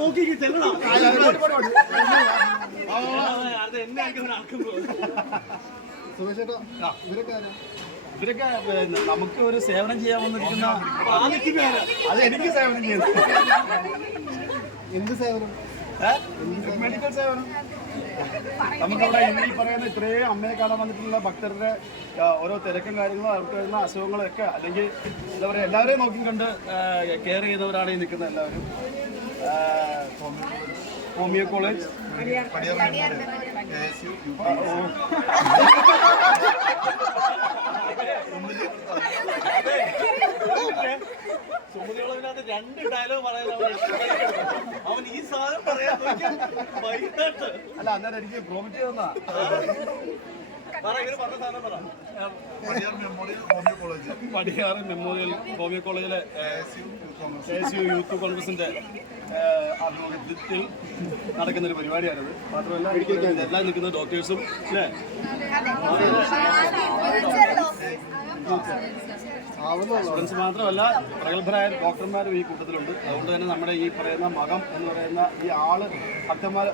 നോക്കി ചെല്ലണം. ഇവരൊക്കെ നമുക്ക് ഒരു സേവനം ചെയ്യാൻ വന്നിരിക്കുന്ന അത് എനിക്ക് സേവനം ചെയ്യുന്നത്. എന്ത് സേവനം? മെഡിക്കൽ സേവനം. നമുക്കിവിടെ ഈ പറയുന്ന ഇത്രയും അമ്മയെ കാണാൻ വന്നിട്ടുള്ള ഭക്തരുടെ ഓരോ തിരക്കും കാര്യങ്ങളും അവർക്ക് വരുന്ന അസുഖങ്ങളൊക്കെ അല്ലെങ്കിൽ എന്താ പറയുക എല്ലാവരെയും നോക്കി കണ്ട് കെയർ ചെയ്യുന്നവരാണ് ഈ നിൽക്കുന്ന എല്ലാവരും. ഹോമിയോ കോളേജ് സുമതികളതിനകത്ത് 2 ഡയലോഗ് പറയുന്നത് അവൻ ഈ സാധനം പറയാൻ അല്ല അന്നേരം എനിക്ക് പ്രോമിറ്റ് ചെയ്യുന്ന പടിയാറ് മെമ്മോറിയൽ ഹോമിയോ കോളേജിലെ ASU യൂത്ത് കോൺഗ്രസിന്റെ ആഭിമുഖ്യത്തിൽ നടക്കുന്നൊരു പരിപാടിയാണിത്. മാത്രമല്ല എല്ലാം നിൽക്കുന്ന ഡോക്ടേഴ്സും അല്ലേ സ്റ്റുഡൻസ് മാത്രമല്ല പ്രഗത്ഭരായ ഡോക്ടർമാരും ഈ കൂട്ടത്തിലുണ്ട്. അതുകൊണ്ട് തന്നെ നമ്മുടെ ഈ പറയുന്ന മകം എന്ന് പറയുന്ന ഈ ആള്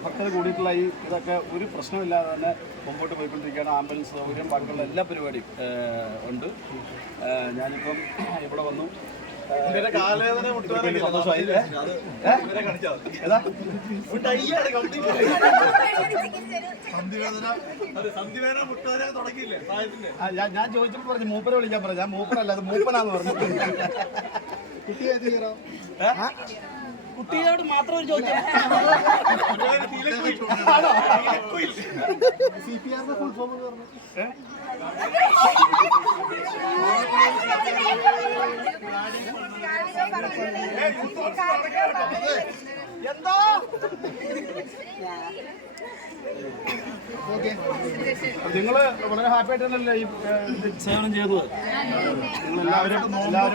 ഭക്തർ കൂടിയിട്ടുള്ള ഈ ഇതൊക്കെ ഒരു പ്രശ്നമില്ലാതെ തന്നെ മുമ്പോട്ട് പോയിക്കൊണ്ടിരിക്കുകയാണ്. ആംബുലൻസ് സൗകര്യം ബാക്കിയുള്ള എല്ലാ പരിപാടിയും ഉണ്ട്. ഞാനിപ്പം ഇവിടെ വന്നു. സന്തോഷമായില്ലേ? ഞാൻ ചോദിച്ചപ്പോൾ പറഞ്ഞു മൂപ്പരെ വിളിക്കാൻ പറഞ്ഞു. ഞാൻ മൂപ്പരല്ല അത് മൂപ്പനാന്ന് പറഞ്ഞു. കുട്ടിയോട് മാത്രം ഒരു ചോദിച്ചു. CPR ഫുൾ ഫോം എന്ന് പറഞ്ഞു. എന്താ നിങ്ങള് വളരെ ഹാപ്പി ആയിട്ട് തന്നെയല്ലേ ഈ സേവനം ചെയ്യുന്നത്? നിങ്ങളെല്ലാവരും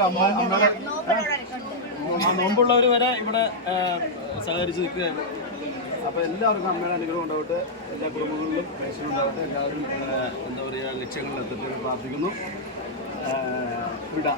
അമ്മയുടെ നോമ്പുള്ളവർ വരെ ഇവിടെ സഹകരിച്ച് നിൽക്കുകയാണ്. അപ്പോൾ എല്ലാവർക്കും അമ്മയുടെ അനുഗ്രഹം ഉണ്ടാവട്ടെ. എല്ലാ കുടുംബങ്ങളിലും പേശനം ഉണ്ടാവട്ടെ. എല്ലാവരും എന്താ പറയുക ലക്ഷ്യങ്ങളിൽ എത്തട്ടെ പ്രാർത്ഥിക്കുന്നു. വിടാ